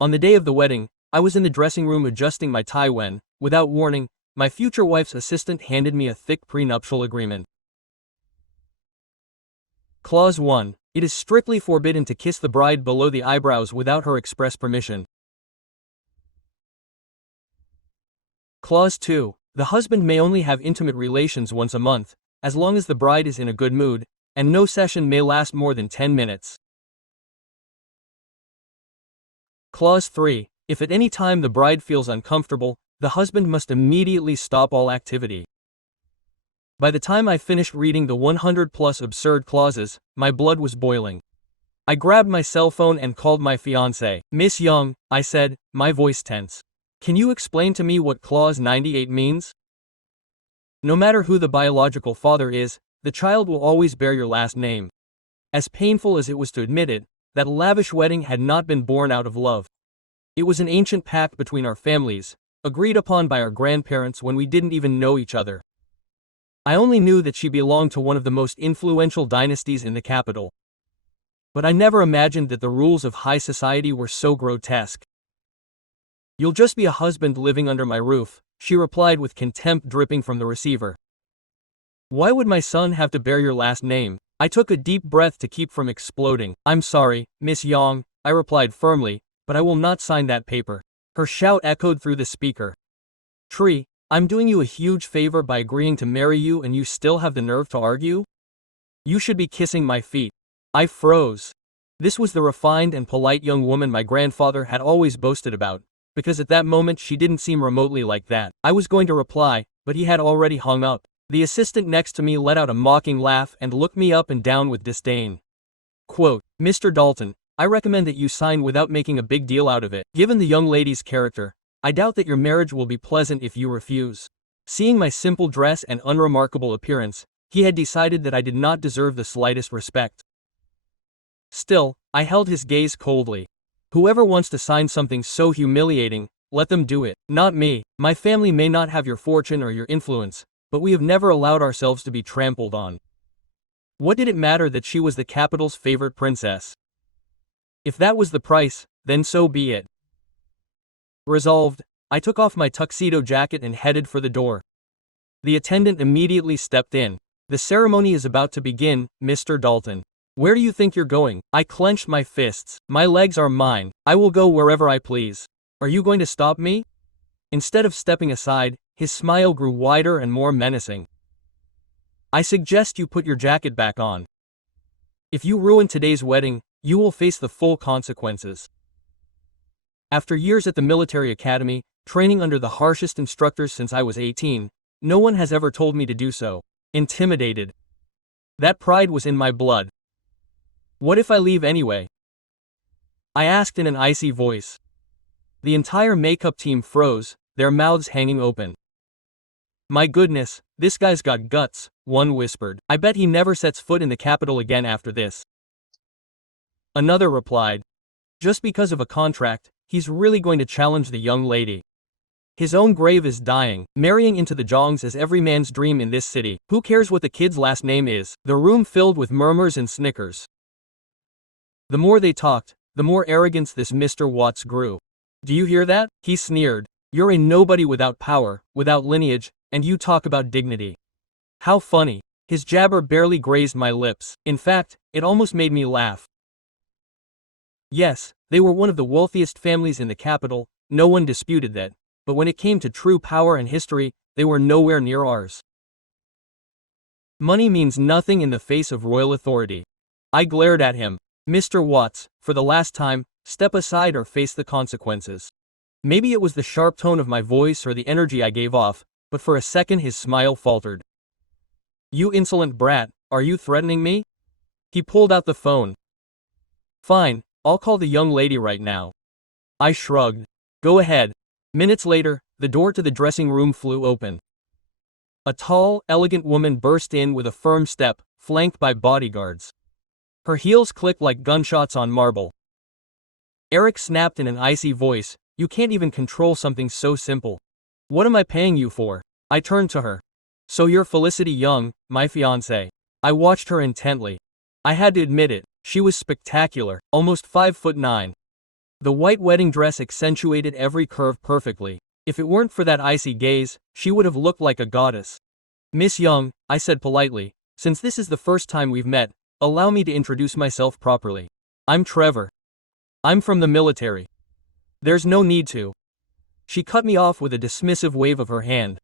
On the day of the wedding, I was in the dressing room adjusting my tie when, without warning, my future wife's assistant handed me a thick prenuptial agreement. Clause 1. It is strictly forbidden to kiss the bride below the eyebrows without her express permission. Clause 2. The husband may only have intimate relations once a month, as long as the bride is in a good mood, and no session may last more than 10 minutes. Clause 3. If at any time the bride feels uncomfortable, the husband must immediately stop all activity. By the time I finished reading the 100+ absurd clauses, my blood was boiling. I grabbed my cell phone and called my fiancée. "Miss Young," I said, my voice tense. "Can you explain to me what Clause 98 means?" No matter who the biological father is, the child will always bear your last name. As painful as it was to admit it, that lavish wedding had not been born out of love. It was an ancient pact between our families, agreed upon by our grandparents when we didn't even know each other. I only knew that she belonged to one of the most influential dynasties in the capital. But I never imagined that the rules of high society were so grotesque. "You'll just be a husband living under my roof," she replied with contempt dripping from the receiver. "Why would my son have to bear your last name?" I took a deep breath to keep from exploding. "I'm sorry, Miss Young," I replied firmly, "but I will not sign that paper." Her shout echoed through the speaker. "Tree, I'm doing you a huge favor by agreeing to marry you and you still have the nerve to argue? You should be kissing my feet." I froze. This was the refined and polite young woman my grandfather had always boasted about, because at that moment she didn't seem remotely like that. I was going to reply, but he had already hung up. The assistant next to me let out a mocking laugh and looked me up and down with disdain. Quote, "Mr. Dalton, I recommend that you sign without making a big deal out of it. Given the young lady's character, I doubt that your marriage will be pleasant if you refuse." Seeing my simple dress and unremarkable appearance, he had decided that I did not deserve the slightest respect. Still, I held his gaze coldly. Whoever wants to sign something so humiliating, let them do it. Not me. My family may not have your fortune or your influence, but we have never allowed ourselves to be trampled on. What did it matter that she was the capital's favorite princess? If that was the price, then so be it. Resolved, I took off my tuxedo jacket and headed for the door. The attendant immediately stepped in. "The ceremony is about to begin, Mr. Dalton. Where do you think you're going?" I clenched my fists. "My legs are mine. I will go wherever I please. Are you going to stop me?" Instead of stepping aside, his smile grew wider and more menacing. "I suggest you put your jacket back on. If you ruin today's wedding, you will face the full consequences." After years at the military academy, training under the harshest instructors since I was 18, no one has ever told me to do so. Intimidated. That pride was in my blood. "What if I leave anyway?" I asked in an icy voice. The entire makeup team froze, their mouths hanging open. "My goodness, this guy's got guts," one whispered. "I bet he never sets foot in the capital again after this." Another replied, "Just because of a contract, he's really going to challenge the young lady. His own grave is dying. Marrying into the Jongs is every man's dream in this city. Who cares what the kid's last name is?" The room filled with murmurs and snickers. The more they talked, the more arrogance this Mr. Watts grew. "Do you hear that?" he sneered. "You're a nobody without power, without lineage, and you talk about dignity. How funny." His jabber barely grazed my lips. In fact, it almost made me laugh. Yes, they were one of the wealthiest families in the capital, no one disputed that, but when it came to true power and history, they were nowhere near ours. Money means nothing in the face of royal authority. I glared at him. "Mr. Watts, for the last time, step aside or face the consequences." Maybe it was the sharp tone of my voice or the energy I gave off, but for a second his smile faltered. "You insolent brat, are you threatening me?" He pulled out the phone. "Fine, I'll call the young lady right now." I shrugged. "Go ahead." Minutes later, the door to the dressing room flew open. A tall, elegant woman burst in with a firm step, flanked by bodyguards. Her heels clicked like gunshots on marble. Eric snapped in an icy voice, "You can't even control something so simple. What am I paying you for?" I turned to her. "So you're Felicity Young, my fiancée." I watched her intently. I had to admit it, she was spectacular, almost 5'9". The white wedding dress accentuated every curve perfectly. If it weren't for that icy gaze, she would have looked like a goddess. "Miss Young," I said politely, "since this is the first time we've met, allow me to introduce myself properly. I'm Trevor. I'm from the military." "There's no need to." She cut me off with a dismissive wave of her hand.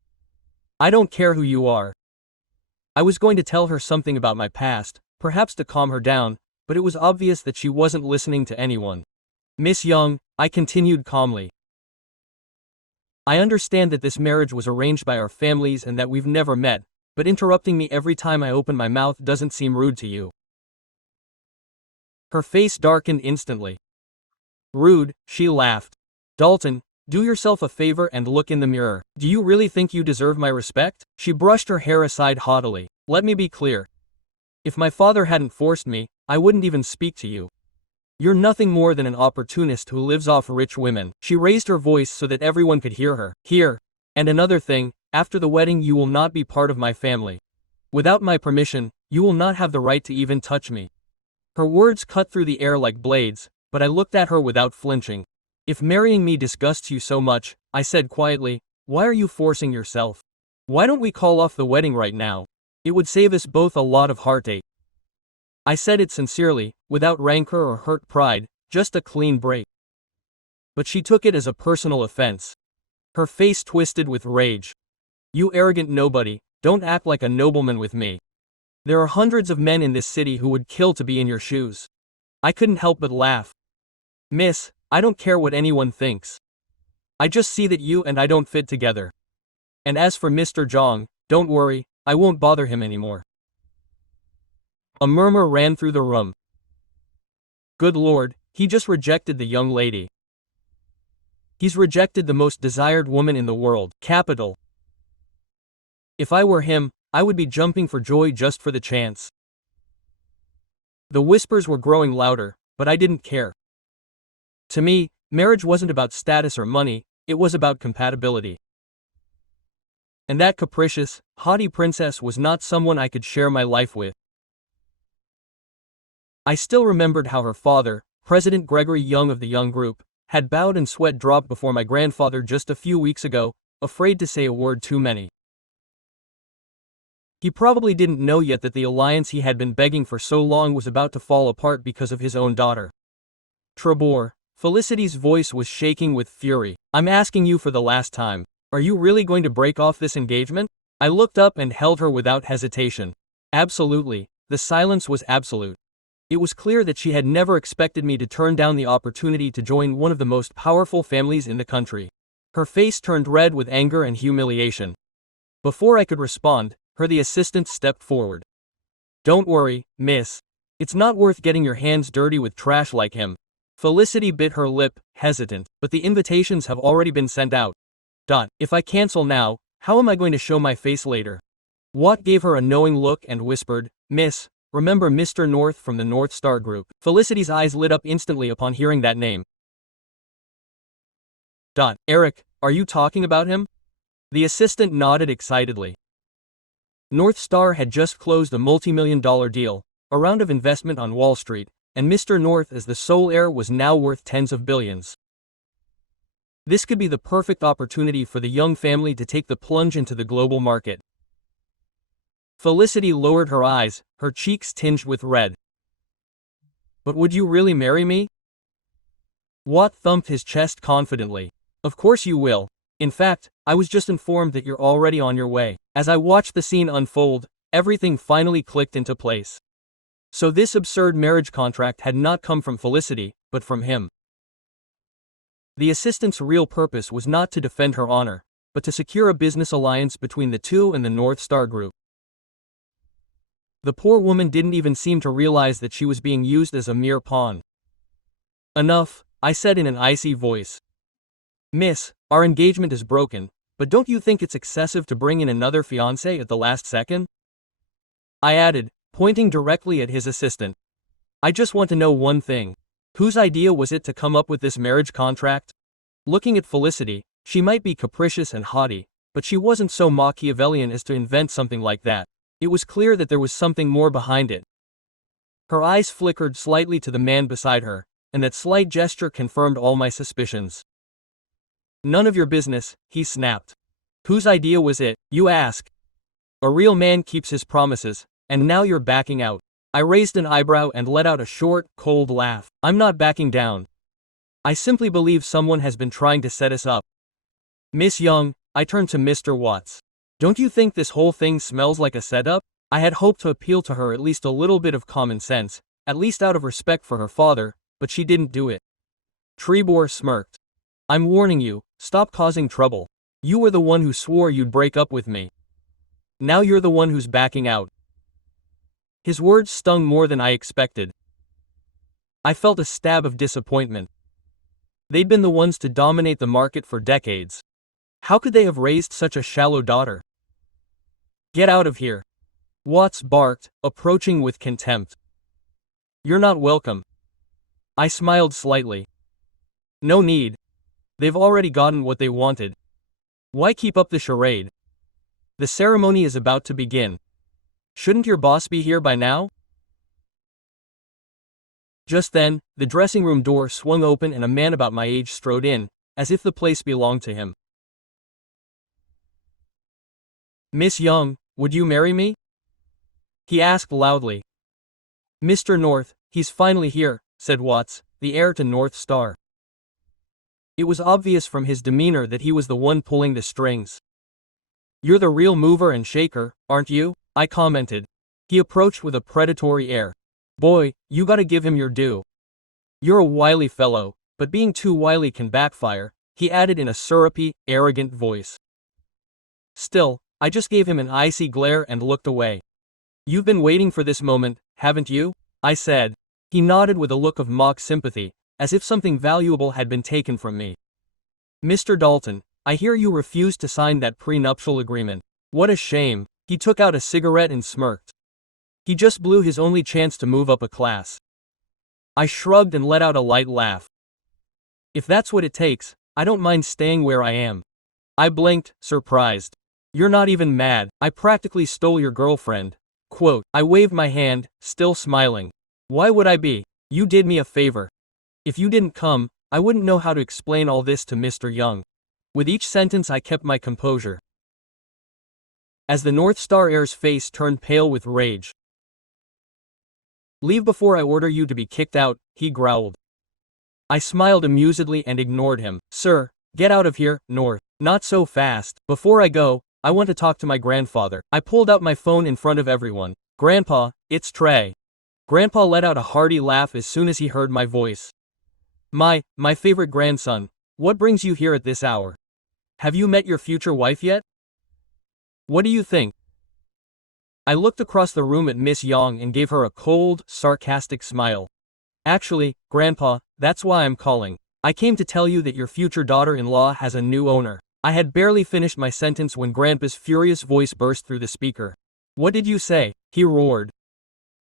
"I don't care who you are." I was going to tell her something about my past, perhaps to calm her down, but it was obvious that she wasn't listening to anyone. "Miss Young," I continued calmly, "I understand that this marriage was arranged by our families and that we've never met, but interrupting me every time I open my mouth doesn't seem rude to you." Her face darkened instantly. "Rude," she laughed. "Dalton, do yourself a favor and look in the mirror. Do you really think you deserve my respect?" She brushed her hair aside haughtily. "Let me be clear. If my father hadn't forced me, I wouldn't even speak to you. You're nothing more than an opportunist who lives off rich women." She raised her voice so that everyone could hear her. "Here. And another thing, after the wedding you will not be part of my family. Without my permission, you will not have the right to even touch me." Her words cut through the air like blades, but I looked at her without flinching. "If marrying me disgusts you so much," I said quietly, "why are you forcing yourself? Why don't we call off the wedding right now? It would save us both a lot of heartache." I said it sincerely, without rancor or hurt pride, just a clean break. But she took it as a personal offense. Her face twisted with rage. "You arrogant nobody, don't act like a nobleman with me. There are hundreds of men in this city who would kill to be in your shoes." I couldn't help but laugh. "Miss, I don't care what anyone thinks. I just see that you and I don't fit together. And as for Mr. Zhang, don't worry, I won't bother him anymore." A murmur ran through the room. "Good Lord, he just rejected the young lady. He's rejected the most desired woman in the world, capital. If I were him, I would be jumping for joy just for the chance." The whispers were growing louder, but I didn't care. To me, marriage wasn't about status or money, it was about compatibility. And that capricious, haughty princess was not someone I could share my life with. I still remembered how her father, President Gregory Young of the Young Group, had bowed and sweat dropped before my grandfather just a few weeks ago, afraid to say a word too many. He probably didn't know yet that the alliance he had been begging for so long was about to fall apart because of his own daughter. "Trevor," Felicity's voice was shaking with fury, "I'm asking you for the last time. Are you really going to break off this engagement?" I looked up and held her without hesitation. "Absolutely." The silence was absolute. It was clear that she had never expected me to turn down the opportunity to join one of the most powerful families in the country. Her face turned red with anger and humiliation. Before I could respond, the assistant stepped forward. "Don't worry, miss. It's not worth getting your hands dirty with trash like him." Felicity bit her lip, hesitant, "But the invitations have already been sent out. If I cancel now, how am I going to show my face later?" Watt gave her a knowing look and whispered, "Miss, remember Mr. North from the North Star Group?" Felicity's eyes lit up instantly upon hearing that name. "Eric, are you talking about him?" The assistant nodded excitedly. North Star had just closed a multi-million-dollar deal, a round of investment on Wall Street, and Mr. North as the sole heir was now worth tens of billions. This could be the perfect opportunity for the Young family to take the plunge into the global market. Felicity lowered her eyes, her cheeks tinged with red. "But would you really marry me?" Watt thumped his chest confidently. "Of course you will. In fact, I was just informed that you're already on your way." As I watched the scene unfold, everything finally clicked into place. So this absurd marriage contract had not come from Felicity, but from him. The assistant's real purpose was not to defend her honor, but to secure a business alliance between the two and the North Star Group. The poor woman didn't even seem to realize that she was being used as a mere pawn. "Enough," I said in an icy voice. "Miss, our engagement is broken, but don't you think it's excessive to bring in another fiancé at the last second?" I added, pointing directly at his assistant. "I just want to know one thing. Whose idea was it to come up with this marriage contract?" Looking at Felicity, she might be capricious and haughty, but she wasn't so Machiavellian as to invent something like that. It was clear that there was something more behind it. Her eyes flickered slightly to the man beside her, and that slight gesture confirmed all my suspicions. "None of your business," he snapped. "Whose idea was it, you ask? A real man keeps his promises, and now you're backing out." I raised an eyebrow and let out a short, cold laugh. "I'm not backing down. I simply believe someone has been trying to set us up." "Miss Young," I turned to Mr. Watts. "Don't you think this whole thing smells like a setup?" I had hoped to appeal to her at least a little bit of common sense, at least out of respect for her father, but she didn't do it. Trebor smirked. "I'm warning you, stop causing trouble. You were the one who swore you'd break up with me. Now you're the one who's backing out." His words stung more than I expected. I felt a stab of disappointment. They'd been the ones to dominate the market for decades. How could they have raised such a shallow daughter? "Get out of here," Watts barked, approaching with contempt. "You're not welcome." I smiled slightly. "No need. They've already gotten what they wanted. Why keep up the charade? The ceremony is about to begin. Shouldn't your boss be here by now?" Just then, the dressing room door swung open and a man about my age strode in, as if the place belonged to him. "Miss Young, would you marry me?" he asked loudly. "Mr. North, he's finally here," said Watts, the heir to North Star. It was obvious from his demeanor that he was the one pulling the strings. "You're the real mover and shaker, aren't you?" I commented. He approached with a predatory air. "Boy, you gotta give him your due. You're a wily fellow, but being too wily can backfire," he added in a syrupy, arrogant voice. Still, I just gave him an icy glare and looked away. "You've been waiting for this moment, haven't you?" I said. He nodded with a look of mock sympathy, as if something valuable had been taken from me. "Mr. Dalton, I hear you refused to sign that prenuptial agreement. What a shame." He took out a cigarette and smirked. He just blew his only chance to move up a class. I shrugged and let out a light laugh. "If that's what it takes, I don't mind staying where I am." I blinked, surprised. "You're not even mad. I practically stole your girlfriend." Quote. I waved my hand, still smiling. "Why would I be? You did me a favor. If you didn't come, I wouldn't know how to explain all this to Mr. Young." With each sentence I kept my composure. As the North Star heir's face turned pale with rage. "Leave before I order you to be kicked out," he growled. I smiled amusedly and ignored him. "Sir, get out of here, North." "Not so fast. Before I go, I want to talk to my grandfather." I pulled out my phone in front of everyone. "Grandpa, it's Trey." Grandpa let out a hearty laugh as soon as he heard my voice. My favorite grandson, what brings you here at this hour? Have you met your future wife yet? What do you think?" I looked across the room at Miss Young and gave her a cold, sarcastic smile. "Actually, Grandpa, that's why I'm calling. I came to tell you that your future daughter-in-law has a new owner." I had barely finished my sentence when Grandpa's furious voice burst through the speaker. "What did you say?" he roared.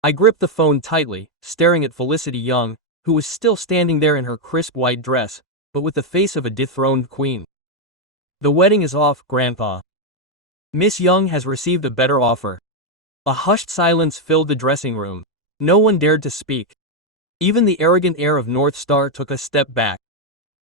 I gripped the phone tightly, staring at Felicity Young, who was still standing there in her crisp white dress, but with the face of a dethroned queen. "The wedding is off, Grandpa. Miss Young has received a better offer." A hushed silence filled the dressing room. No one dared to speak. Even the arrogant heir of North Star took a step back.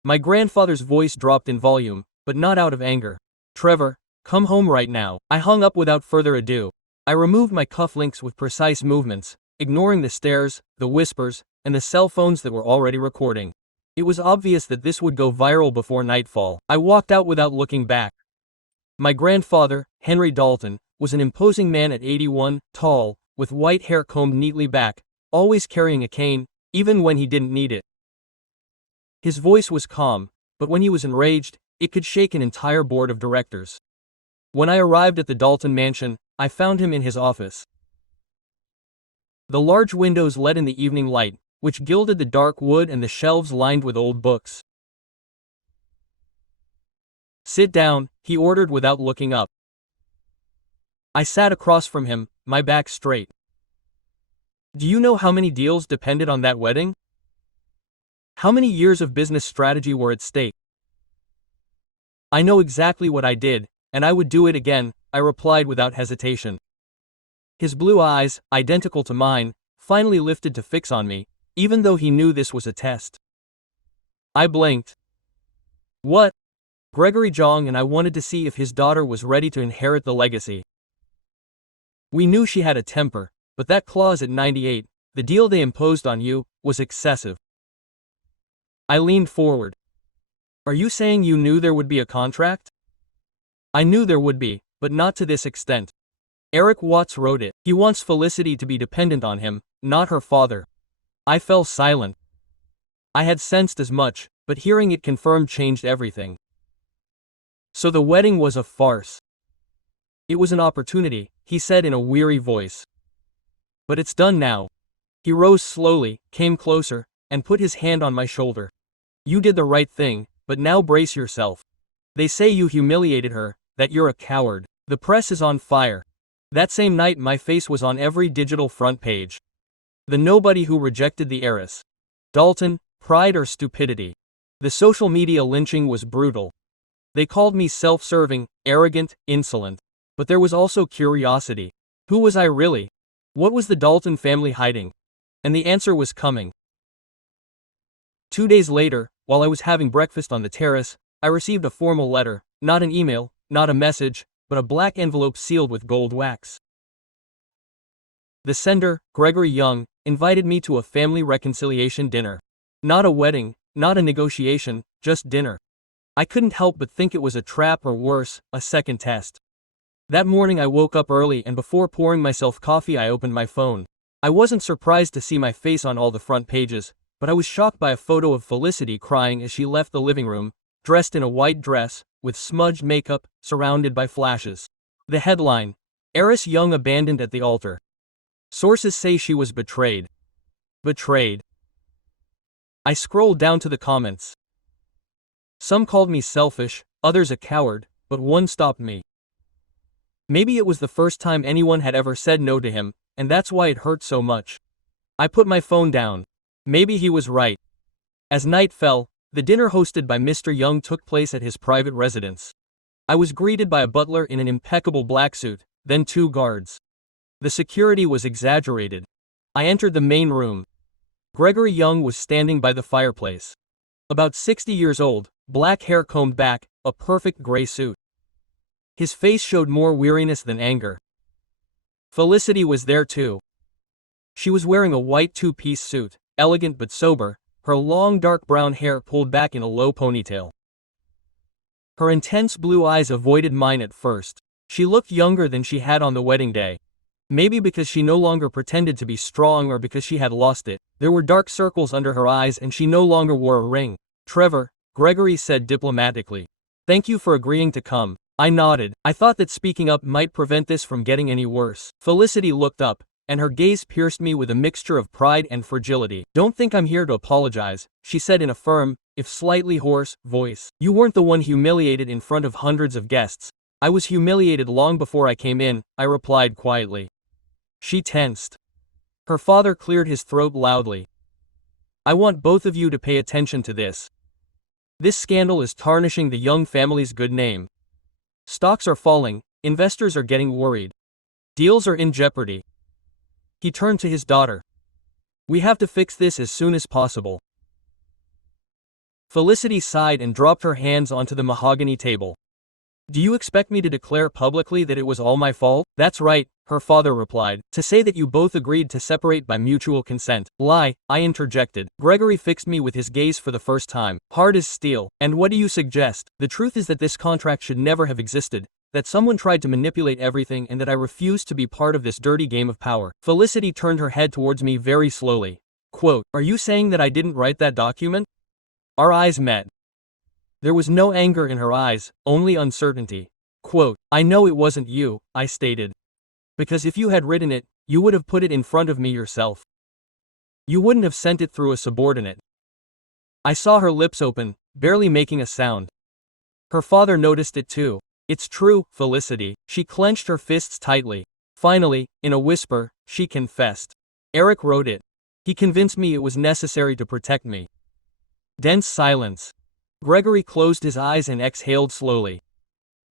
My grandfather's voice dropped in volume, but not out of anger. "Trevor, come home right now." I hung up without further ado. I removed my cufflinks with precise movements, ignoring the stares, the whispers, and the cell phones that were already recording. It was obvious that this would go viral before nightfall. I walked out without looking back. My grandfather, Henry Dalton, was an imposing man at 81, tall, with white hair combed neatly back, always carrying a cane, even when he didn't need it. His voice was calm, but when he was enraged, it could shake an entire board of directors. When I arrived at the Dalton mansion, I found him in his office. The large windows let in the evening light, which gilded the dark wood and the shelves lined with old books. "Sit down," he ordered without looking up. I sat across from him, my back straight. "Do you know how many deals depended on that wedding? How many years of business strategy were at stake?" "I know exactly what I did, and I would do it again," I replied without hesitation. His blue eyes, identical to mine, finally lifted to fix on me, even though he knew this was a test. I blinked. What? Gregory Jong and I wanted to see if his daughter was ready to inherit the legacy. We knew she had a temper, but that clause at 98, the deal they imposed on you, was excessive. I leaned forward. Are you saying you knew there would be a contract? I knew there would be, but not to this extent. Eric Watts wrote it. He wants Felicity to be dependent on him, not her father. I fell silent. I had sensed as much, but hearing it confirmed changed everything. So the wedding was a farce. It was an opportunity, he said in a weary voice. But it's done now. He rose slowly, came closer, and put his hand on my shoulder. You did the right thing, but now brace yourself. They say you humiliated her, that you're a coward. The press is on fire. That same night my face was on every digital front page. The nobody who rejected the heiress. Dalton, pride or stupidity. The social media lynching was brutal. They called me self-serving, arrogant, insolent. But there was also curiosity. Who was I really? What was the Dalton family hiding? And the answer was coming. 2 days later, while I was having breakfast on the terrace, I received a formal letter, not an email, not a message, but a black envelope sealed with gold wax. The sender, Gregory Young, invited me to a family reconciliation dinner. Not a wedding, not a negotiation, just dinner. I couldn't help but think it was a trap or worse, a second test. That morning I woke up early and before pouring myself coffee I opened my phone. I wasn't surprised to see my face on all the front pages, but I was shocked by a photo of Felicity crying as she left the living room, dressed in a white dress, with smudged makeup, surrounded by flashes. The headline: Heiress Young abandoned at the altar. Sources say she was betrayed. Betrayed. I scrolled down to the comments. Some called me selfish, others a coward, but one stopped me. Maybe it was the first time anyone had ever said no to him, and that's why it hurt so much. I put my phone down. Maybe he was right. As night fell, the dinner hosted by Mr. Young took place at his private residence. I was greeted by a butler in an impeccable black suit, then 2 guards. The security was exaggerated. I entered the main room. Gregory Young was standing by the fireplace. About 60 years old, black hair combed back, a perfect gray suit. His face showed more weariness than anger. Felicity was there too. She was wearing a white 2-piece suit, elegant but sober, her long dark brown hair pulled back in a low ponytail. Her intense blue eyes avoided mine at first. She looked younger than she had on the wedding day. Maybe because she no longer pretended to be strong or because she had lost it. There were dark circles under her eyes and she no longer wore a ring. Trevor, Gregory said diplomatically. Thank you for agreeing to come. I nodded. I thought that speaking up might prevent this from getting any worse. Felicity looked up, and her gaze pierced me with a mixture of pride and fragility. Don't think I'm here to apologize, she said in a firm, if slightly hoarse, voice. You weren't the one humiliated in front of hundreds of guests. I was humiliated long before I came in, I replied quietly. She tensed. Her father cleared his throat loudly. I want both of you to pay attention to this. This scandal is tarnishing the Young family's good name. Stocks are falling, investors are getting worried. Deals are in jeopardy. He turned to his daughter. We have to fix this as soon as possible. Felicity sighed and dropped her hands onto the mahogany table. Do you expect me to declare publicly that it was all my fault? That's right, her father replied. To say that you both agreed to separate by mutual consent. Lie, I interjected. Gregory fixed me with his gaze for the first time. Hard as steel. And what do you suggest? The truth is that this contract should never have existed, that someone tried to manipulate everything and that I refused to be part of this dirty game of power. Felicity turned her head towards me very slowly. Quote, are you saying that I didn't write that document? Our eyes met. There was no anger in her eyes, only uncertainty. Quote, I know it wasn't you, I stated. Because if you had written it, you would have put it in front of me yourself. You wouldn't have sent it through a subordinate. I saw her lips open, barely making a sound. Her father noticed it too. It's true, Felicity. She clenched her fists tightly. Finally, in a whisper, she confessed. Eric wrote it. He convinced me it was necessary to protect me. Dense silence. Gregory closed his eyes and exhaled slowly.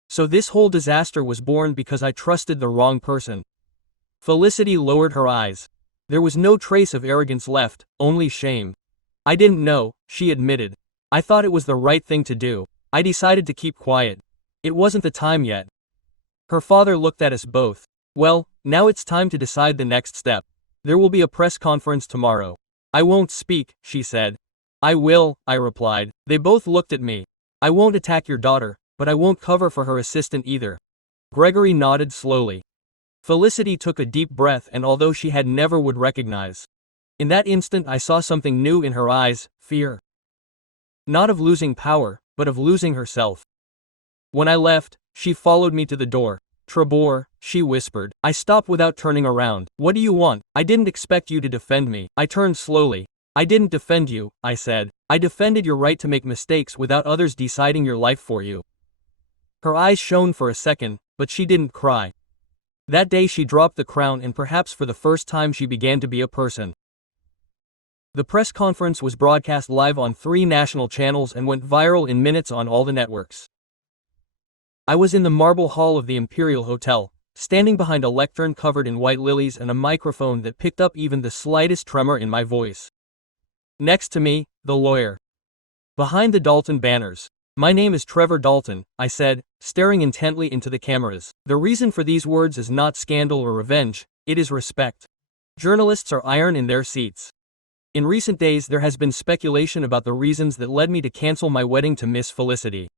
So this whole disaster was born because I trusted the wrong person. Felicity lowered her eyes. There was no trace of arrogance left, only shame. I didn't know, she admitted. I thought it was the right thing to do. I decided to keep quiet. It wasn't the time yet. Her father looked at us both. Well, now it's time to decide the next step. There will be a press conference tomorrow. I won't speak, she said. I will, I replied. They both looked at me. I won't attack your daughter, but I won't cover for her assistant either. Gregory nodded slowly. Felicity took a deep breath, and although she had never would recognize. In that instant I saw something new in her eyes, fear. Not of losing power, but of losing herself. When I left, she followed me to the door. Trebor, she whispered. I stopped without turning around. What do you want? I didn't expect you to defend me. I turned slowly. I didn't defend you, I said. I defended your right to make mistakes without others deciding your life for you. Her eyes shone for a second, but she didn't cry. That day she dropped the crown, and perhaps for the first time she began to be a person. The press conference was broadcast live on 3 national channels and went viral in minutes on all the networks. I was in the marble hall of the Imperial Hotel, standing behind a lectern covered in white lilies and a microphone that picked up even the slightest tremor in my voice. Next to me, the lawyer. Behind the Dalton banners. My name is Trevor Dalton, I said, staring intently into the cameras. The reason for these words is not scandal or revenge, it is respect. Journalists are iron in their seats. In recent days there has been speculation about the reasons that led me to cancel my wedding to Miss Felicity.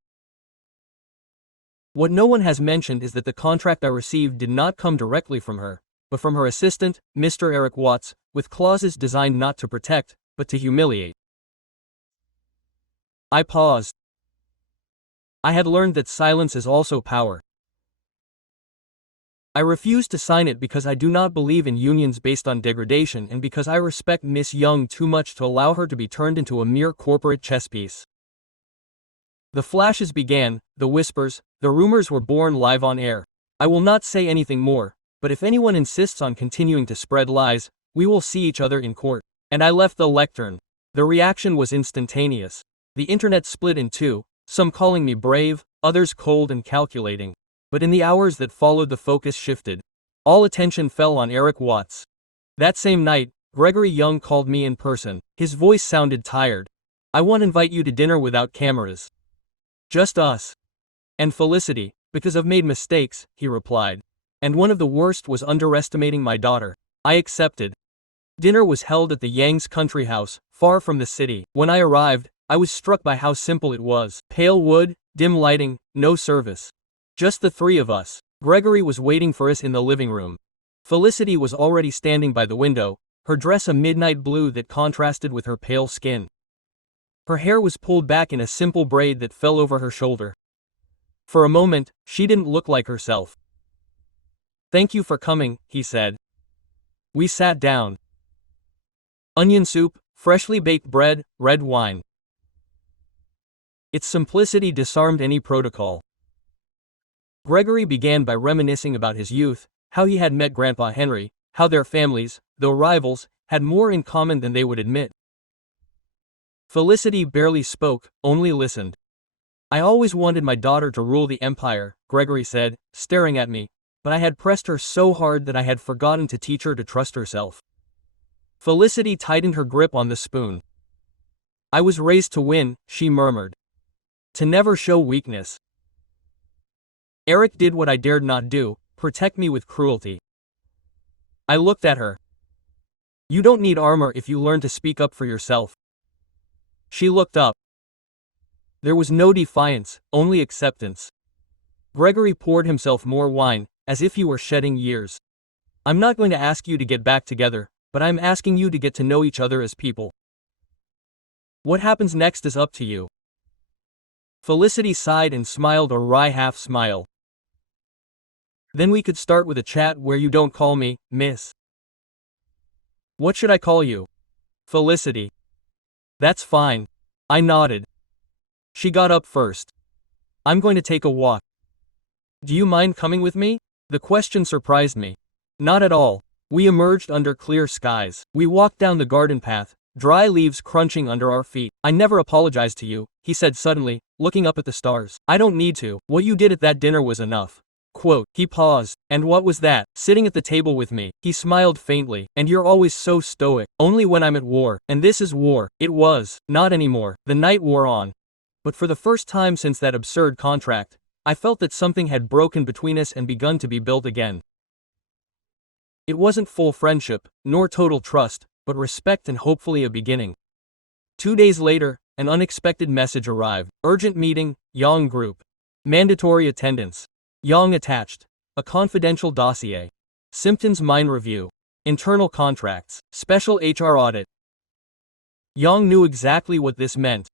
What no one has mentioned is that the contract I received did not come directly from her, but from her assistant, Mr. Eric Watts, with clauses designed not to protect, but to humiliate. I paused. I had learned that silence is also power. I refused to sign it because I do not believe in unions based on degradation, and because I respect Miss Young too much to allow her to be turned into a mere corporate chess piece. The flashes began, the whispers, the rumors were born live on air. I will not say anything more, but if anyone insists on continuing to spread lies, we will see each other in court. And I left the lectern. The reaction was instantaneous. The internet split in two, some calling me brave, others cold and calculating. But in the hours that followed the focus shifted. All attention fell on Eric Watts. That same night, Gregory Young called me in person. His voice sounded tired. I want to invite you to dinner without cameras. Just us. And Felicity, because I've made mistakes, he replied. And one of the worst was underestimating my daughter. I accepted. Dinner was held at the Yang's country house, far from the city. When I arrived, I was struck by how simple it was. Pale wood, dim lighting, no service. Just the 3 of us. Gregory was waiting for us in the living room. Felicity was already standing by the window, her dress a midnight blue that contrasted with her pale skin. Her hair was pulled back in a simple braid that fell over her shoulder. For a moment, she didn't look like herself. Thank you for coming, he said. We sat down. Onion soup, freshly baked bread, red wine. Its simplicity disarmed any protocol. Gregory began by reminiscing about his youth, how he had met Grandpa Henry, how their families, though rivals, had more in common than they would admit. Felicity barely spoke, only listened. I always wanted my daughter to rule the empire, Gregory said, staring at me, but I had pressed her so hard that I had forgotten to teach her to trust herself. Felicity tightened her grip on the spoon. I was raised to win, she murmured. To never show weakness. Eric did what I dared not do, protect me with cruelty. I looked at her. You don't need armor if you learn to speak up for yourself. She looked up. There was no defiance, only acceptance. Gregory poured himself more wine, as if he were shedding years. I'm not going to ask you to get back together, but I'm asking you to get to know each other as people. What happens next is up to you. Felicity sighed and smiled a wry half-smile. Then we could start with a chat where you don't call me, Miss. What should I call you? Felicity. That's fine. I nodded. She got up first. I'm going to take a walk. Do you mind coming with me? The question surprised me. Not at all. We emerged under clear skies. We walked down the garden path, dry leaves crunching under our feet. I never apologized to you, he said suddenly, looking up at the stars. I don't need to. What you did at that dinner was enough. Quote, he paused. And what was that? Sitting at the table with me. He smiled faintly. And you're always so stoic. Only when I'm at war. And this is war. It was. Not anymore. The night wore on. But for the first time since that absurd contract, I felt that something had broken between us and begun to be built again. It wasn't full friendship, nor total trust, but respect and hopefully a beginning. 2 days later, an unexpected message arrived. Urgent meeting, Yang group. Mandatory attendance. Yang attached. A confidential dossier. Symptoms mind review. Internal contracts. Special HR audit. Yang knew exactly what this meant.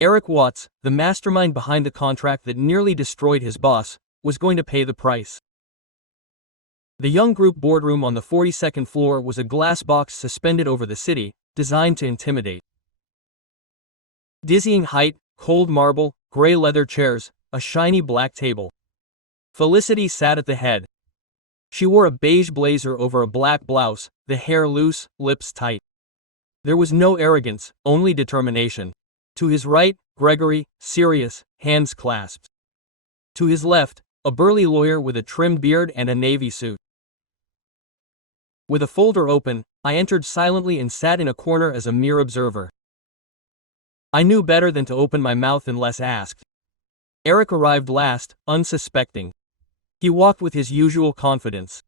Eric Watts, the mastermind behind the contract that nearly destroyed his boss, was going to pay the price. The Young Group boardroom on the 42nd floor was a glass box suspended over the city, designed to intimidate. Dizzying height, cold marble, gray leather chairs, a shiny black table. Felicity sat at the head. She wore a beige blazer over a black blouse, the hair loose, lips tight. There was no arrogance, only determination. To his right, Gregory, serious, hands clasped. To his left, a burly lawyer with a trimmed beard and a navy suit. With a folder open, I entered silently and sat in a corner as a mere observer. I knew better than to open my mouth unless asked. Eric arrived last, unsuspecting. He walked with his usual confidence.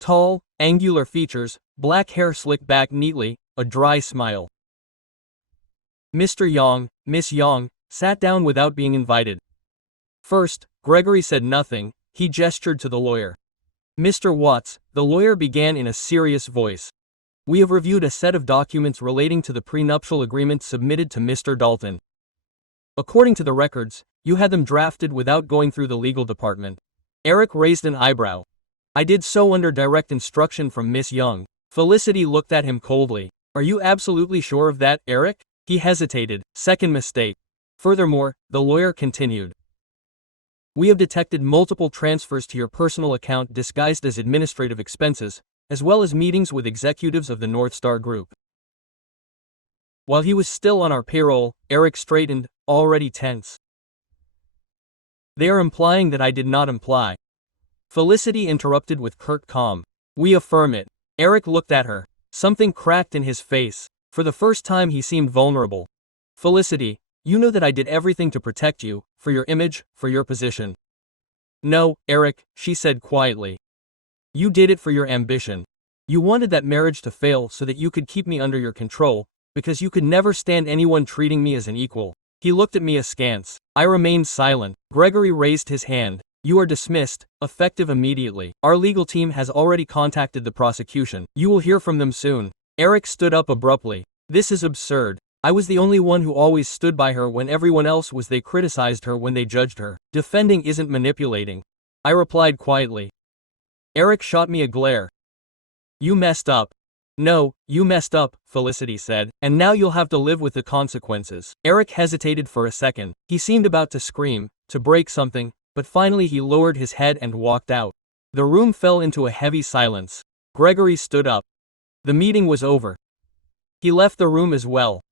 Tall, angular features, black hair slicked back neatly, a dry smile. Mr. Yang, Miss Yang, sat down without being invited. First, Gregory said nothing, he gestured to the lawyer. Mr. Watts, the lawyer began in a serious voice. We have reviewed a set of documents relating to the prenuptial agreement submitted to Mr. Dalton. According to the records, you had them drafted without going through the legal department. Eric raised an eyebrow. I did so under direct instruction from Miss Young. Felicity looked at him coldly. Are you absolutely sure of that, Eric? He hesitated. Second mistake. Furthermore, the lawyer continued. We have detected multiple transfers to your personal account disguised as administrative expenses, as well as meetings with executives of the North Star Group. While he was still on our payroll, Eric straightened, already tense. They are implying that I did not imply. Felicity interrupted with curt calm. We affirm it. Eric looked at her. Something cracked in his face. For the first time he seemed vulnerable. Felicity, you know that I did everything to protect you, for your image, for your position. No, Eric, she said quietly. You did it for your ambition. You wanted that marriage to fail so that you could keep me under your control, because you could never stand anyone treating me as an equal. He looked at me askance. I remained silent. Gregory raised his hand. You are dismissed, effective immediately. Our legal team has already contacted the prosecution. You will hear from them soon. Eric stood up abruptly. This is absurd. I was the only one who always stood by her when everyone else was. They criticized her when they judged her. Defending isn't manipulating. I replied quietly. Eric shot me a glare. You messed up. No, you messed up, Felicity said, and now you'll have to live with the consequences. Eric hesitated for a second. He seemed about to scream, to break something, but finally he lowered his head and walked out. The room fell into a heavy silence. Gregory stood up. The meeting was over. He left the room as well.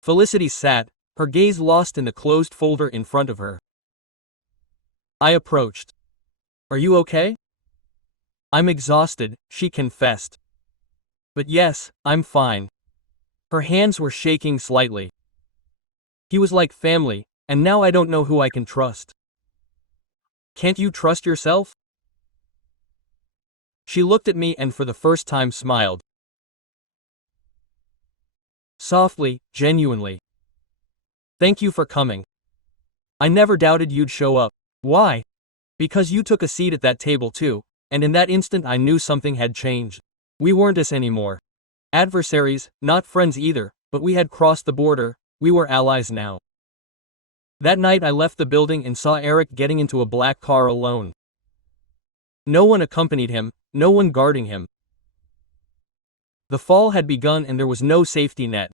Felicity sat, her gaze lost in the closed folder in front of her. I approached. Are you okay? I'm exhausted, she confessed. But yes, I'm fine. Her hands were shaking slightly. He was like family, and now I don't know who I can trust. Can't you trust yourself? She looked at me and for the first time smiled. Softly, genuinely. Thank you for coming. I never doubted you'd show up. Why? Because you took a seat at that table too, and in that instant I knew something had changed. We weren't us anymore. Adversaries, not friends either, but we had crossed the border, we were allies now. That night I left the building and saw Eric getting into a black car alone. No one accompanied him, no one guarding him. The fall had begun and there was no safety net.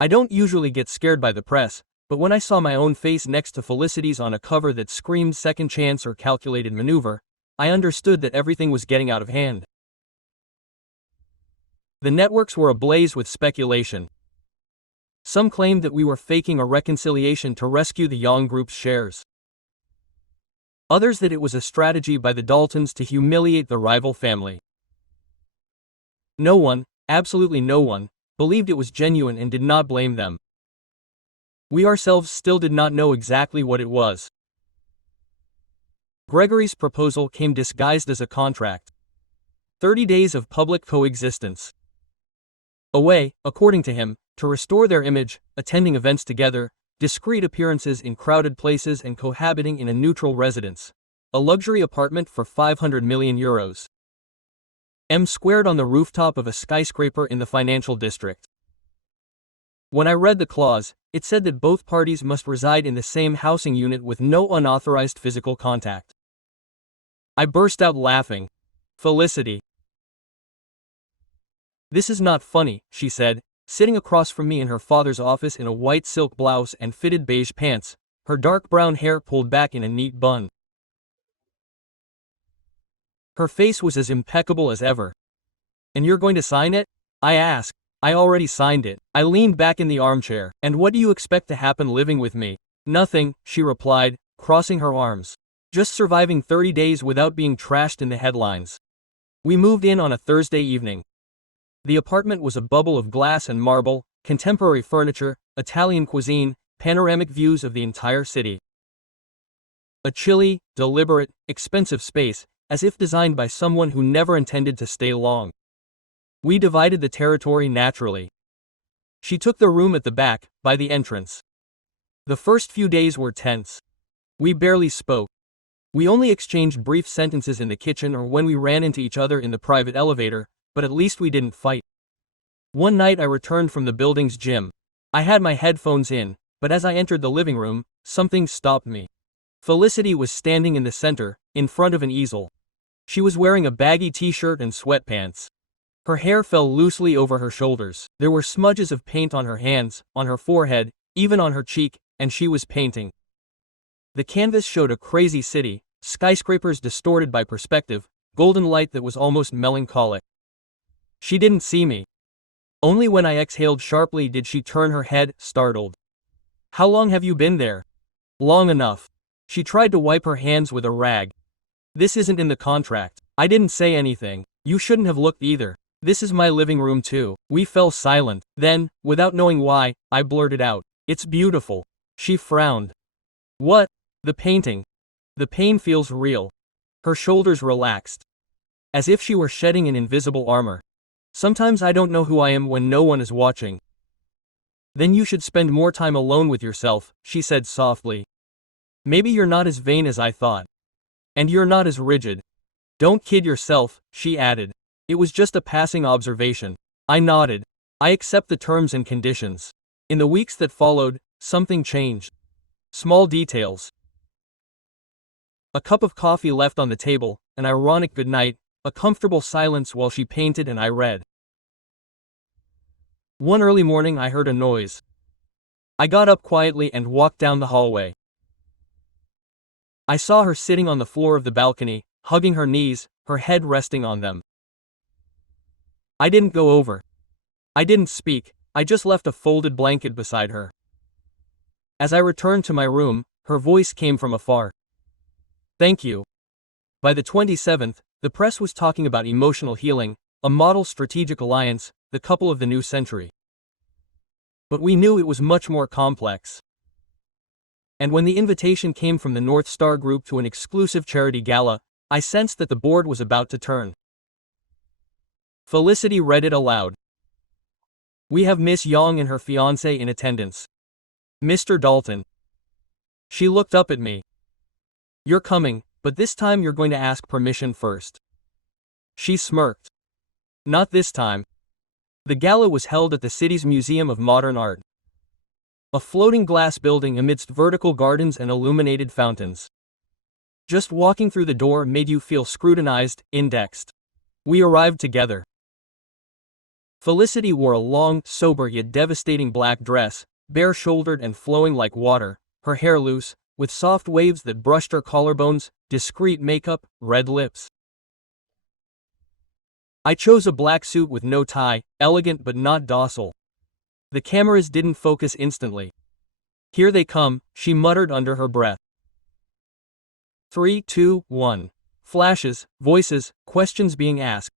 I don't usually get scared by the press, but when I saw my own face next to Felicity's on a cover that screamed second chance or calculated maneuver, I understood that everything was getting out of hand. The networks were ablaze with speculation. Some claimed that we were faking a reconciliation to rescue the Yang group's shares. Others that it was a strategy by the Daltons to humiliate the rival family. No one, absolutely no one, believed it was genuine and did not blame them. We ourselves still did not know exactly what it was. Gregory's proposal came disguised as a contract. 30 days of public coexistence. A way, according to him, to restore their image, attending events together, discreet appearances in crowded places and cohabiting in a neutral residence. A luxury apartment for €500 million. M² on the rooftop of a skyscraper in the financial district. When I read the clause, it said that both parties must reside in the same housing unit with no unauthorized physical contact. I burst out laughing. Felicity. This is not funny, she said, sitting across from me in her father's office in a white silk blouse and fitted beige pants, her dark brown hair pulled back in a neat bun. Her face was as impeccable as ever. And you're going to sign it? I asked. I already signed it. I leaned back in the armchair. And what do you expect to happen living with me? Nothing, she replied, crossing her arms. Just surviving 30 days without being trashed in the headlines. We moved in on a Thursday evening. The apartment was a bubble of glass and marble, contemporary furniture, Italian cuisine, panoramic views of the entire city. A chilly, deliberate, expensive space, as if designed by someone who never intended to stay long. We divided the territory naturally. She took the room at the back, by the entrance. The first few days were tense. We barely spoke. We only exchanged brief sentences in the kitchen or when we ran into each other in the private elevator, but at least we didn't fight. One night I returned from the building's gym. I had my headphones in, but as I entered the living room, something stopped me. Felicity was standing in the center, in front of an easel. She was wearing a baggy t-shirt and sweatpants. Her hair fell loosely over her shoulders. There were smudges of paint on her hands, on her forehead, even on her cheek, and she was painting. The canvas showed a crazy city, skyscrapers distorted by perspective, golden light that was almost melancholic. She didn't see me. Only when I exhaled sharply did she turn her head, startled. How long have you been there? Long enough. She tried to wipe her hands with a rag. This isn't in the contract. I didn't say anything. You shouldn't have looked either. This is my living room too. We fell silent. Then, without knowing why, I blurted out. It's beautiful. She frowned. What? The painting. The pain feels real. Her shoulders relaxed. As if she were shedding an invisible armor. Sometimes I don't know who I am when no one is watching. Then you should spend more time alone with yourself, she said softly. Maybe you're not as vain as I thought. And you're not as rigid. Don't kid yourself, she added. It was just a passing observation. I nodded. I accept the terms and conditions. In the weeks that followed, something changed. Small details. A cup of coffee left on the table, an ironic goodnight, a comfortable silence while she painted and I read. One early morning I heard a noise. I got up quietly and walked down the hallway. I saw her sitting on the floor of the balcony, hugging her knees, her head resting on them. I didn't go over. I didn't speak, I just left a folded blanket beside her. As I returned to my room, her voice came from afar. Thank you. By the 27th, the press was talking about emotional healing, a model strategic alliance, the couple of the new century. But we knew it was much more complex. And when the invitation came from the North Star Group to an exclusive charity gala, I sensed that the board was about to turn. Felicity read it aloud. We have Miss Yang and her fiancé in attendance. Mr. Dalton. She looked up at me. You're coming, but this time you're going to ask permission first. She smirked. Not this time. The gala was held at the city's Museum of Modern Art. A floating glass building amidst vertical gardens and illuminated fountains. Just walking through the door made you feel scrutinized, indexed. We arrived together. Felicity wore a long, sober yet devastating black dress, bare-shouldered and flowing like water, her hair loose, with soft waves that brushed her collarbones, discreet makeup, red lips. I chose a black suit with no tie, elegant but not docile. The cameras didn't focus instantly. "Here they come," she muttered under her breath. 3, 2, 1. Flashes, voices, questions being asked.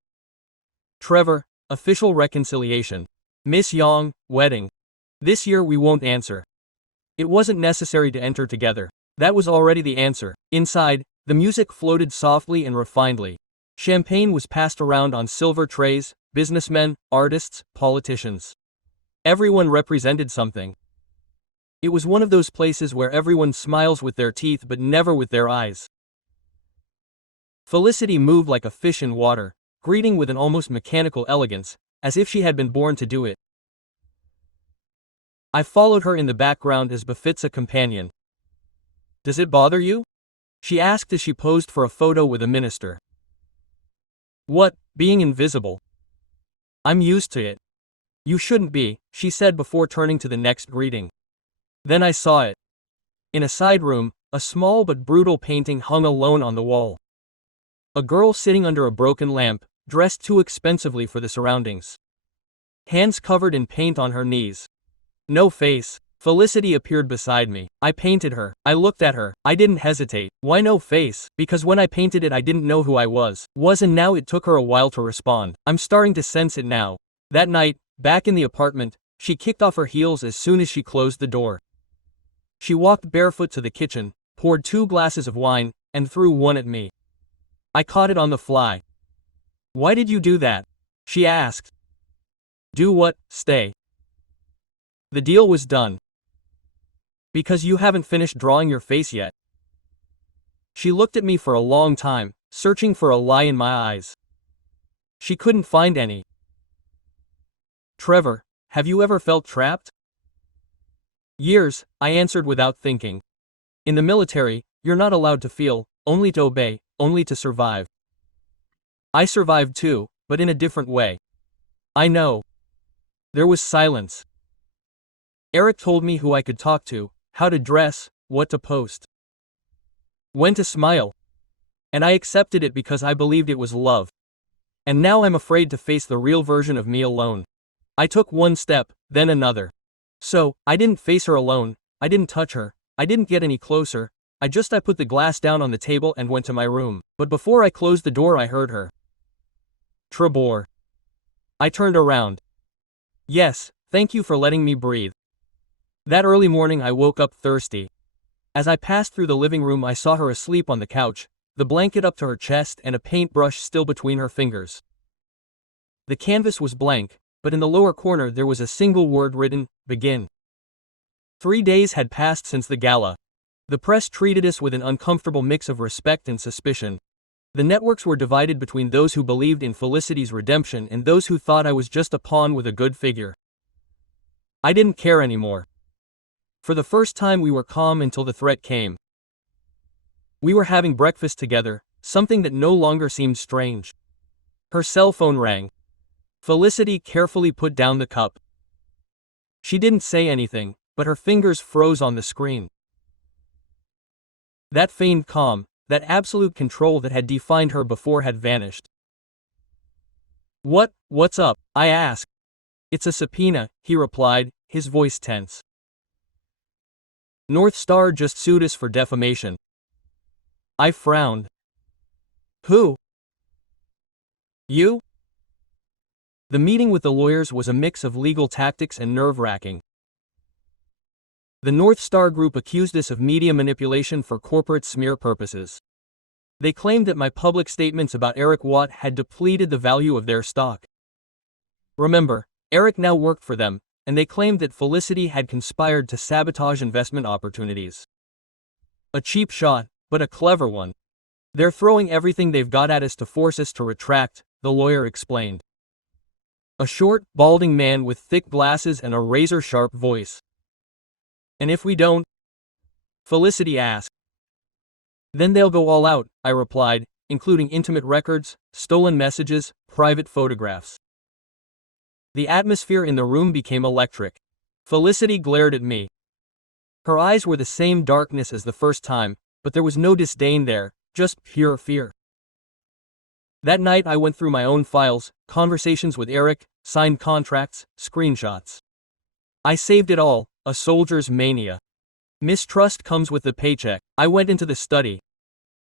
Trevor, official reconciliation. Miss Yong, wedding. This year we won't answer. It wasn't necessary to enter together. That was already the answer. Inside, the music floated softly and refinedly. Champagne was passed around on silver trays, businessmen, artists, politicians. Everyone represented something. It was one of those places where everyone smiles with their teeth but never with their eyes. Felicity moved like a fish in water, greeting with an almost mechanical elegance, as if she had been born to do it. I followed her in the background as befits a companion. "Does it bother you?" she asked as she posed for a photo with a minister. "What, being invisible?" "I'm used to it." "You shouldn't be," she said before turning to the next greeting. Then I saw it. In a side room, a small but brutal painting hung alone on the wall. A girl sitting under a broken lamp, dressed too expensively for the surroundings. Hands covered in paint on her knees. No face. Felicity appeared beside me. I painted her. I looked at her. I didn't hesitate. Why no face? Because when I painted it I didn't know who I was, and now it took her a while to respond. I'm starting to sense it now. That night, back in the apartment, she kicked off her heels as soon as she closed the door. She walked barefoot to the kitchen, poured 2 glasses of wine, and threw one at me. I caught it on the fly. "Why did you do that?" she asked. "Do what? Stay." The deal was done. "Because you haven't finished drawing your face yet." She looked at me for a long time, searching for a lie in my eyes. She couldn't find any. "Trevor, have you ever felt trapped?" "Years," I answered without thinking. "In the military, you're not allowed to feel, only to obey, only to survive." I survived too, but in a different way. "I know." There was silence. Eric told me who I could talk to, how to dress, what to post, when to smile. And I accepted it because I believed it was love. And now I'm afraid to face the real version of me alone. I took one step, then another. So, I didn't face her alone, I didn't touch her, I didn't get any closer, I put the glass down on the table and went to my room. But before I closed the door I heard her. "Trebor." I turned around. "Yes, thank you for letting me breathe." That early morning I woke up thirsty. As I passed through the living room I saw her asleep on the couch, the blanket up to her chest and a paintbrush still between her fingers. The canvas was blank, but in the lower corner there was a single word written, "Begin." 3 days had passed since the gala. The press treated us with an uncomfortable mix of respect and suspicion. The networks were divided between those who believed in Felicity's redemption and those who thought I was just a pawn with a good figure. I didn't care anymore. For the first time we were calm until the threat came. We were having breakfast together, something that no longer seemed strange. Her cell phone rang. Felicity carefully put down the cup. She didn't say anything, but her fingers froze on the screen. That feigned calm, that absolute control that had defined her before had vanished. What's up?" I asked. "It's a subpoena," he replied, his voice tense. "North Star just sued us for defamation." I frowned. "Who?" "You?" The meeting with the lawyers was a mix of legal tactics and nerve-wracking. The North Star Group accused us of media manipulation for corporate smear purposes. They claimed that my public statements about Eric Watt had depleted the value of their stock. Remember, Eric now worked for them, and they claimed that Felicity had conspired to sabotage investment opportunities. A cheap shot, but a clever one. "They're throwing everything they've got at us to force us to retract," the lawyer explained. A short, balding man with thick glasses and a razor-sharp voice. "And if we don't?" Felicity asked. "Then they'll go all out," I replied, including intimate records, stolen messages, private photographs. The atmosphere in the room became electric. Felicity glared at me. Her eyes were the same darkness as the first time, but there was no disdain there, just pure fear. That night I went through my own files, conversations with Eric, signed contracts, screenshots. I saved it all, a soldier's mania. Mistrust comes with the paycheck. I went into the study.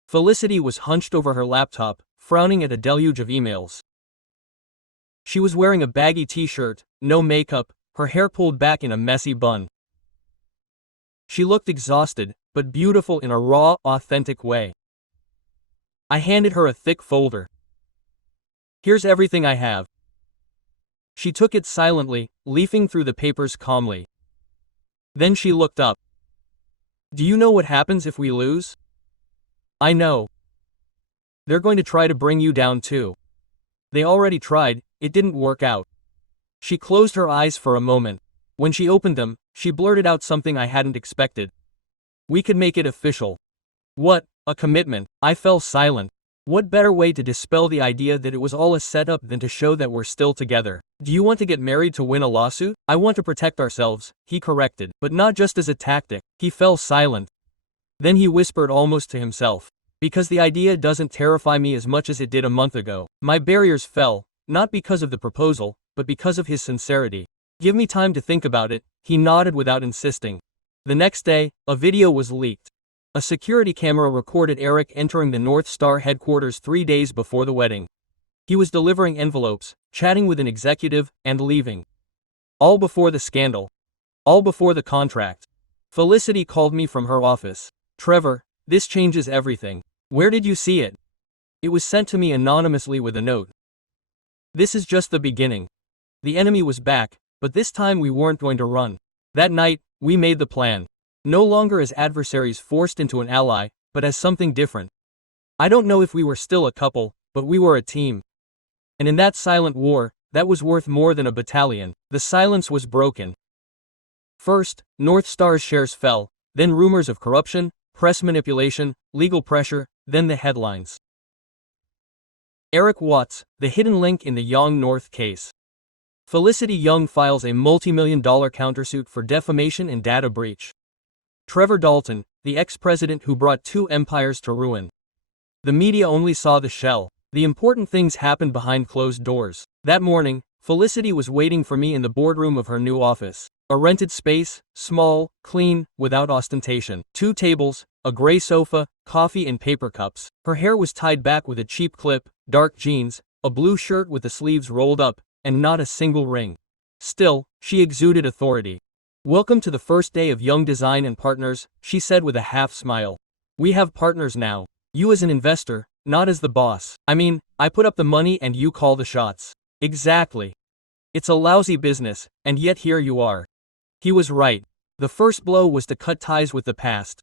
Felicity was hunched over her laptop, frowning at a deluge of emails. She was wearing a baggy t-shirt, no makeup, her hair pulled back in a messy bun. She looked exhausted, but beautiful in a raw, authentic way. I handed her a thick folder. Here's everything I have. She took it silently, leafing through the papers calmly. Then she looked up. Do you know what happens if we lose? I know. They're going to try to bring you down too. They already tried, it didn't work out. She closed her eyes for a moment. When she opened them, she blurted out something I hadn't expected. We could make it official. What, a commitment? I fell silent. What better way to dispel the idea that it was all a setup than to show that we're still together? Do you want to get married to win a lawsuit? I want to protect ourselves, he corrected, but not just as a tactic. He fell silent. Then he whispered almost to himself. Because the idea doesn't terrify me as much as it did a month ago. My barriers fell, not because of the proposal, but because of his sincerity. Give me time to think about it, he nodded without insisting. The next day, a video was leaked. A security camera recorded Eric entering the North Star headquarters 3 days before the wedding. He was delivering envelopes, chatting with an executive, and leaving. All before the scandal. All before the contract. Felicity called me from her office. Trevor, this changes everything. Where did you see it? It was sent to me anonymously with a note. This is just the beginning. The enemy was back, but this time we weren't going to run. That night, we made the plan. No longer as adversaries forced into an ally, but as something different. I don't know if we were still a couple, but we were a team. And in that silent war, that was worth more than a battalion. The silence was broken. First, North Star's shares fell, then rumors of corruption, press manipulation, legal pressure, then the headlines. Eric Watts, the hidden link in the Young North case. Felicity Young files a multi-million-dollar countersuit for defamation and data breach. Trevor Dalton, the ex-president who brought 2 empires to ruin. The media only saw the shell. The important things happened behind closed doors. That morning, Felicity was waiting for me in the boardroom of her new office. A rented space, small, clean, without ostentation. 2 tables, a gray sofa, coffee and paper cups. Her hair was tied back with a cheap clip, dark jeans, a blue shirt with the sleeves rolled up, and not a single ring. Still, she exuded authority. Welcome to the first day of Young Design and Partners, she said with a half smile. We have partners now. You as an investor, not as the boss. I mean, I put up the money and you call the shots. Exactly. It's a lousy business, and yet here you are. He was right. The first blow was to cut ties with the past.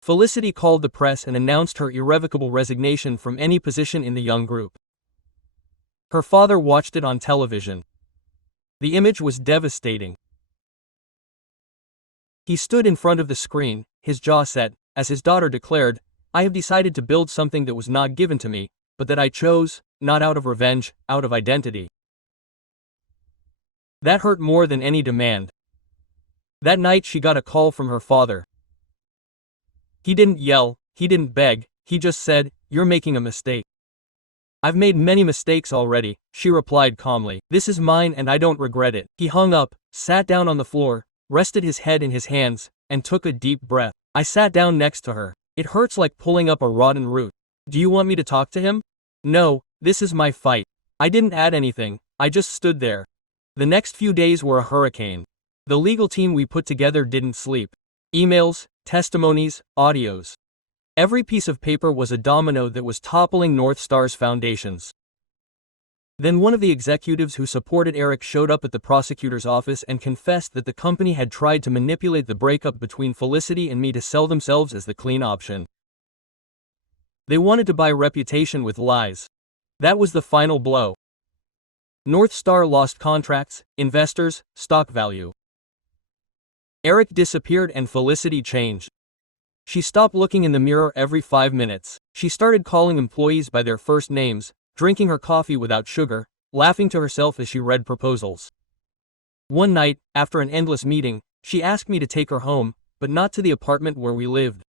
Felicity called the press and announced her irrevocable resignation from any position in the Young group. Her father watched it on television. The image was devastating. He stood in front of the screen, his jaw set, as his daughter declared, I have decided to build something that was not given to me, but that I chose, not out of revenge, out of identity. That hurt more than any demand. That night she got a call from her father. He didn't yell, he didn't beg, he just said, you're making a mistake. I've made many mistakes already, she replied calmly. This is mine and I don't regret it. He hung up, sat down on the floor, rested his head in his hands, and took a deep breath. I sat down next to her. It hurts like pulling up a rotten root. Do you want me to talk to him? No, this is my fight. I didn't add anything, I just stood there. The next few days were a hurricane. The legal team we put together didn't sleep. Emails, testimonies, audios. Every piece of paper was a domino that was toppling North Star's foundations. Then one of the executives who supported Eric showed up at the prosecutor's office and confessed that the company had tried to manipulate the breakup between Felicity and me to sell themselves as the clean option. They wanted to buy reputation with lies. That was the final blow. North Star lost contracts, investors, stock value. Eric disappeared and Felicity changed. She stopped looking in the mirror every 5 minutes. She started calling employees by their first names, drinking her coffee without sugar, laughing to herself as she read proposals. One night, after an endless meeting, she asked me to take her home, but not to the apartment where we lived.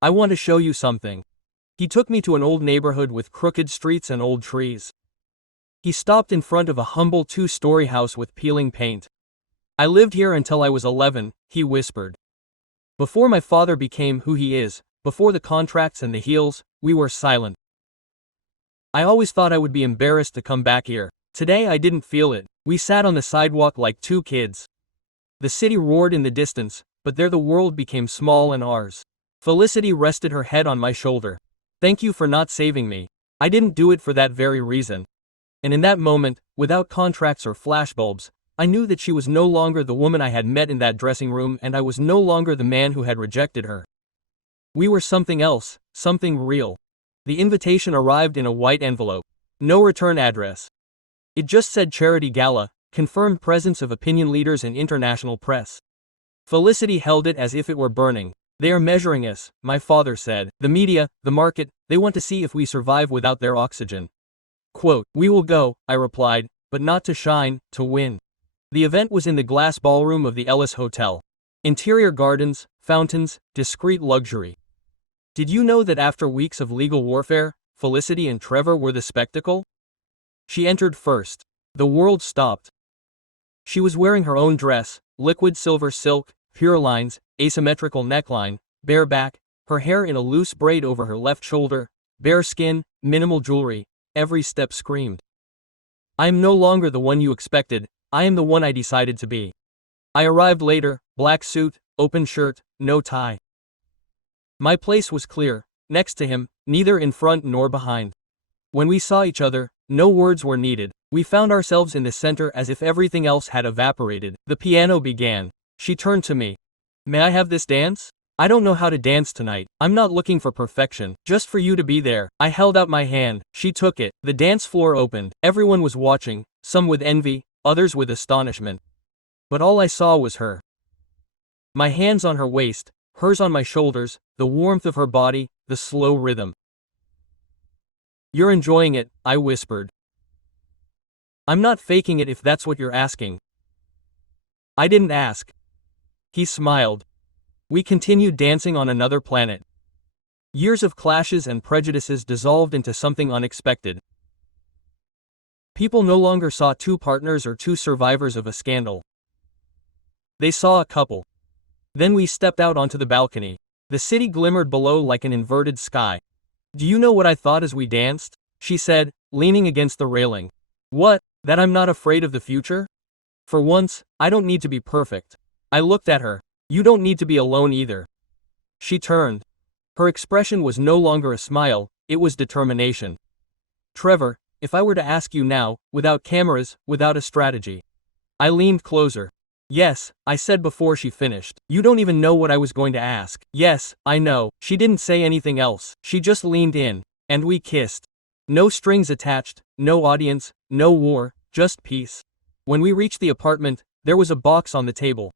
I want to show you something. He took me to an old neighborhood with crooked streets and old trees. He stopped in front of a humble 2-story house with peeling paint. I lived here until I was 11, he whispered. Before my father became who he is, before the contracts and the heels, we were silent. I always thought I would be embarrassed to come back here. Today I didn't feel it. We sat on the sidewalk like two kids. The city roared in the distance, but there the world became small and ours. Felicity rested her head on my shoulder. Thank you for not saving me. I didn't do it for that very reason. And in that moment, without contracts or flashbulbs, I knew that she was no longer the woman I had met in that dressing room, and I was no longer the man who had rejected her. We were something else, something real. The invitation arrived in a white envelope. No return address. It just said Charity Gala, confirmed presence of opinion leaders and international press. Felicity held it as if it were burning. They are measuring us, my father said. The media, the market, they want to see if we survive without their oxygen. Quote, we will go, I replied, but not to shine, to win. The event was in the glass ballroom of the Ellis Hotel. Interior gardens, fountains, discreet luxury. Did you know that after weeks of legal warfare, Felicity and Trevor were the spectacle? She entered first. The world stopped. She was wearing her own dress, liquid silver silk, pure lines, asymmetrical neckline, bare back, her hair in a loose braid over her left shoulder, bare skin, minimal jewelry. Every step screamed. I am no longer the one you expected, I am the one I decided to be. I arrived later, black suit, open shirt, no tie. My place was clear, next to him, neither in front nor behind. When we saw each other, no words were needed. We found ourselves in the center as if everything else had evaporated. The piano began. She turned to me. May I have this dance? I don't know how to dance tonight. I'm not looking for perfection, just for you to be there. I held out my hand. She took it. The dance floor opened. Everyone was watching, some with envy, others with astonishment. But all I saw was her. My hands on her waist, hers on my shoulders, the warmth of her body, the slow rhythm. You're enjoying it, I whispered. I'm not faking it if that's what you're asking. I didn't ask. He smiled. We continued dancing on another planet. Years of clashes and prejudices dissolved into something unexpected. People no longer saw two partners or two survivors of a scandal. They saw a couple. Then we stepped out onto the balcony. The city glimmered below like an inverted sky. Do you know what I thought as we danced? She said, leaning against the railing. What? That I'm not afraid of the future? For once, I don't need to be perfect. I looked at her. You don't need to be alone either. She turned. Her expression was no longer a smile, it was determination. Trevor, if I were to ask you now, without cameras, without a strategy. I leaned closer. Yes, I said before she finished. You don't even know what I was going to ask. Yes, I know. She didn't say anything else. She just leaned in. And we kissed. No strings attached, no audience, no war, just peace. When we reached the apartment, there was a box on the table.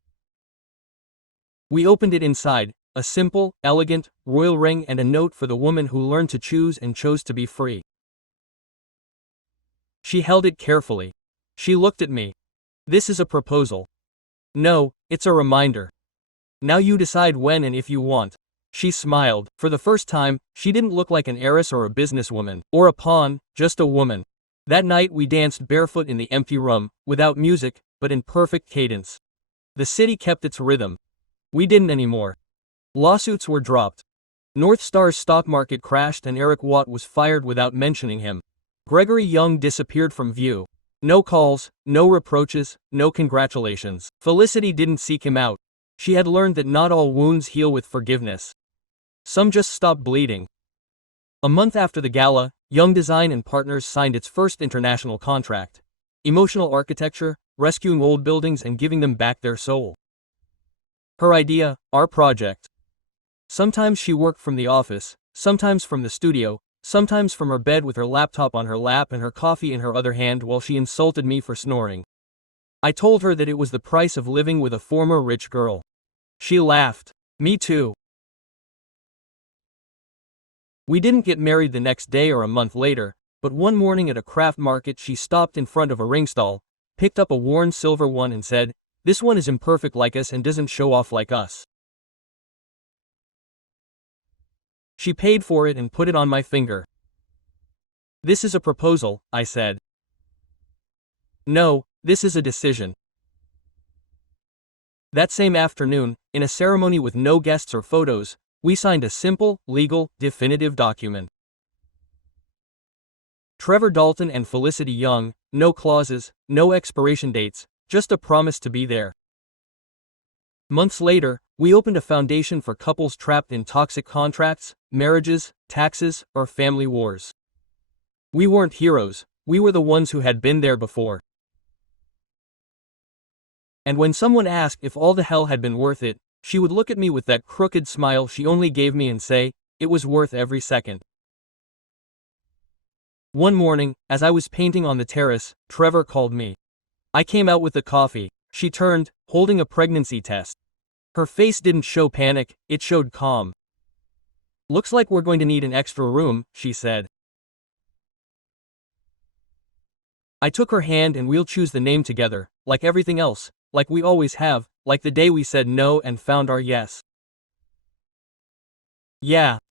We opened it inside, a simple, elegant, royal ring and a note for the woman who learned to choose and chose to be free. She held it carefully. She looked at me. This is a proposal. No, it's a reminder. Now you decide when and if you want. She smiled. For the first time, she didn't look like an heiress or a businesswoman, or a pawn, just a woman. That night we danced barefoot in the empty room, without music, but in perfect cadence. The city kept its rhythm. We didn't anymore. Lawsuits were dropped. North Star's stock market crashed and Eric Watt was fired without mentioning him. Gregory Young disappeared from view. No calls, no reproaches, no congratulations. Felicity didn't seek him out. She had learned that not all wounds heal with forgiveness. Some just stop bleeding. A month after the gala, Young Design and Partners signed its first international contract. Emotional architecture, rescuing old buildings and giving them back their soul. Her idea, our project. Sometimes she worked from the office, sometimes from the studio, sometimes from her bed with her laptop on her lap and her coffee in her other hand while she insulted me for snoring. I told her that it was the price of living with a former rich girl. She laughed. Me too. We didn't get married the next day or a month later, but one morning at a craft market she stopped in front of a ring stall, picked up a worn silver one and said, "This one is imperfect like us and doesn't show off like us." She paid for it and put it on my finger. "This is a proposal," I said. "No, this is a decision." That same afternoon, in a ceremony with no guests or photos, we signed a simple, legal, definitive document. Trevor Dalton and Felicity Young, no clauses, no expiration dates, just a promise to be there. Months later, we opened a foundation for couples trapped in toxic contracts, marriages, taxes, or family wars. We weren't heroes, we were the ones who had been there before. And when someone asked if all the hell had been worth it, she would look at me with that crooked smile she only gave me and say, it was worth every second. One morning, as I was painting on the terrace, Trevor called me. I came out with the coffee. She turned, holding a pregnancy test. Her face didn't show panic, it showed calm. Looks like we're going to need an extra room, she said. I took her hand and we'll choose the name together, like everything else, like we always have, like the day we said no and found our yes. Yeah,